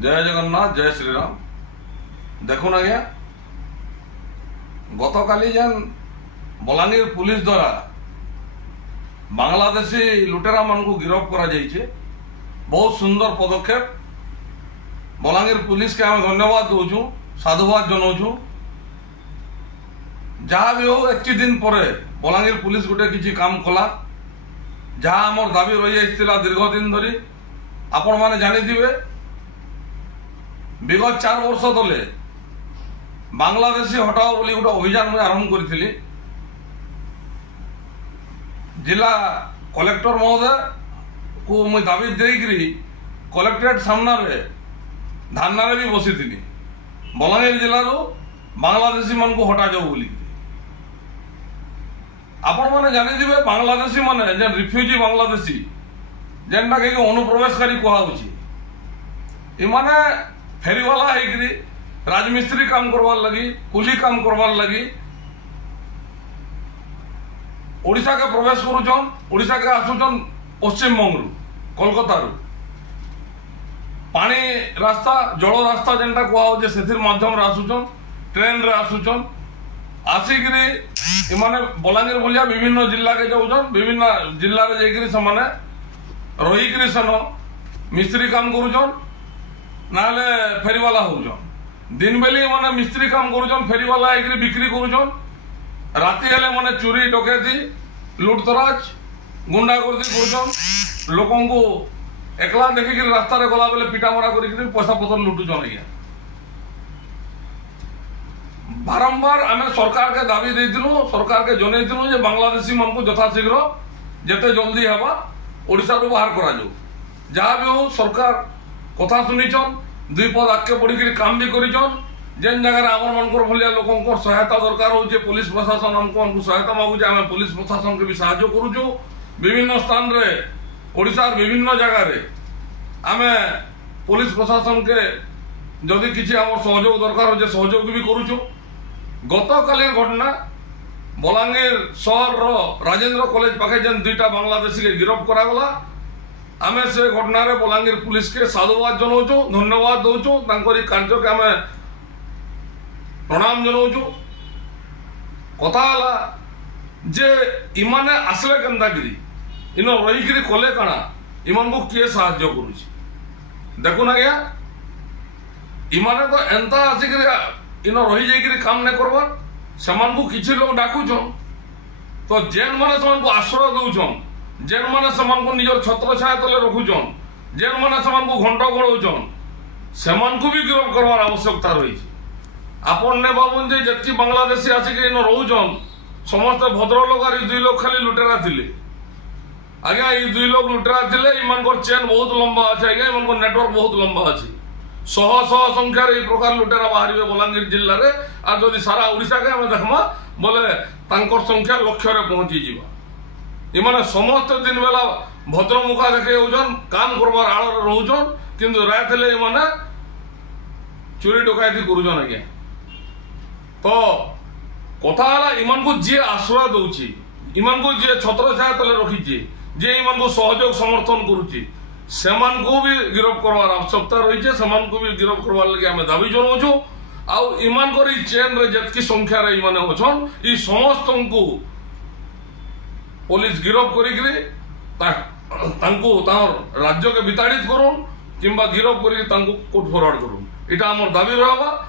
जय जगन्नाथ जय श्रीराम। देखुन आज्ञा गतकाली जेन बलांगीर पुलिस द्वारा बांग्लादेशी लुटेरा मान को गिरफ्त करा जाइए, बहुत सुंदर पदक्षेप। बलांगीर पुलिस के आम धन्यवाद दौचु, साधुवाद जनाऊँ। जहाँ भी हो एक दिन पर बलांगीर पुलिस गोटे किसी काम कला, जहाँ आमर दाबी रही दीर्घ दिन धरी। आपण माने जानिथिबे विगत 4 वर्ष तले बांग्लादेशी हटाओ बोली गोटे अभियान मुझे आरंभ करी। जिला कलेक्टर महोदय को मुझे दाबी देकरी कलेक्टरेट सामना धारणा भी बसी थी बलांगीर जिलूर बांग्लादेशी मान को हटा जाओ बोली। आपण माने जानिथिबे बांग्लादेशी माने जे रिफ्यूजी बांग्लादेशी जेनटा कहीं अनुप्रवेशकारी कहुच्छी, इमाने फेरीवाला होकरी राजमिस्त्री काम करवार लगी, कुली काम करवार लगी ओडिशा के प्रवेश करुचन। ओडिशा के आसुचन पश्चिम बंगरू कोलकाता पानी रास्ता जल रास्ता जेनटा कहुचे से माध्यम आसुचन, ट्रेन रे आसुचन। आसिकी इमाने बलांगीर भलिया विभिन्न जिला के जाऊन, विभिन्न जिले में जाकरी से रहीकरी सेन मिस्त्री काम करुचन, ना फेरीवाला होचन। दिन बेली माने मिस्त्री काम करुचन, फेरीवाला होकर बिक्री करुचन। राति हेले माने चोरी डकैती लुटतराज गुंडागर्दी करुचन। लोक को एकला देखिक रास्ता गला बेले पिटामरा कर पैसा पतर लुटुचन। आज्ञा बारंबार आम सरकार के दाबी देइथिलु, सरकार के जनइथिलु जे बांग्लादेशी मन को यथाशीघ्र जेते जल्दी हवा ओडिशा रू बाहर करा जाऊ। जहाँ भी हो सरकार कथा शुनिचन, 2 पद आगे बढ़ी काम भी करिचन। जेन जगह आमर मनकर भलिया लोक सहायता दरकार हो, पुलिस प्रशासन हमको सहायता मागुचे, आम पुलिस प्रशासन के भी साहाय्य करुचु। विभिन्न स्थान रे ओडिशार विभिन्न जगह रे आम पुलिस प्रशासन के जदि किसी आम सहयोग दरकार हो सहयोग भी करुचु। गतकाली घटना बलांगीर शहर राजेंद्र कॉलेज पाखे जेन 2टा बांग्लादेशी के गिरफ्त करागला। आम से घटना रे बलांगीर पुलिस के साधुवाद जनाऊँ, धन्यवाद दौचु, कार्य के आम प्रणाम जनाऊँ। कथा जे इमाने आसले केन्तागिरी इन रहीकरी कले काना इमान को किए साहाय्य करुछि। देखुन आज्ञा इमाने तो एंता आसिक इन रही जाकरी काम नहीं करवा, सेमान को किसी लोग डाकुचन। तो जेन माने सेमान को आश्रय दौचन, जेन माने सेमान को निजर छत्र छाया तले रखुचन, जेन माने सेमान को घंटा घोड़ौचन, सेमान को भी गिरफ्त करवार आवश्यकता रही। आपण ने बाबुन जे जति बांग्लादेशी आसिक इन रहुचन समस्त भद्र लोग और 2 लोग खाली लुटेरा थिले। आज्ञा ये 2 लोग लुटेरा थिले, इमान चेन बहुत लंबा अच्छे। आज्ञा इमान नेटवर्क बहुत लंबा अच्छी। शह शह संख्यार ये प्रकार लुटेरा बाहर बलांगीर जिले में। और जदि सारा ओडिशा के आम देखमा बोले तांकर संख्या लक्ष्य रे पहुंची जीवा। इमाने समस्त दिन बेला भद्र मुखा देखे होचन, काम करबार आड़ रोचन, किंतु रात हेले इमाने चोरी डकैती करुचन। आज्ञा तो कथा इमान को जी आश्रय दौची, इमान को जी छत्र छाया तले रखी, जे इमान को सहयोग समर्थन करुची, सेमान को भी गिरफ्त करवार आवश्यकता रही है। सेमान को भी गिरफ्त करवार लगे आम दाबी जनाऊँ। आउ इमान कर चेन रे जतकी संख्या रे इमाने होचन, ई समस्त को पुलिस गिरफ्त करिकरी तांको राज्य के विताड़ित करूँ, किंबा गिरफ्त करिकरी तांको कोर्ट फरवर्ड करूँ। इटा आमर दाबी रहबा।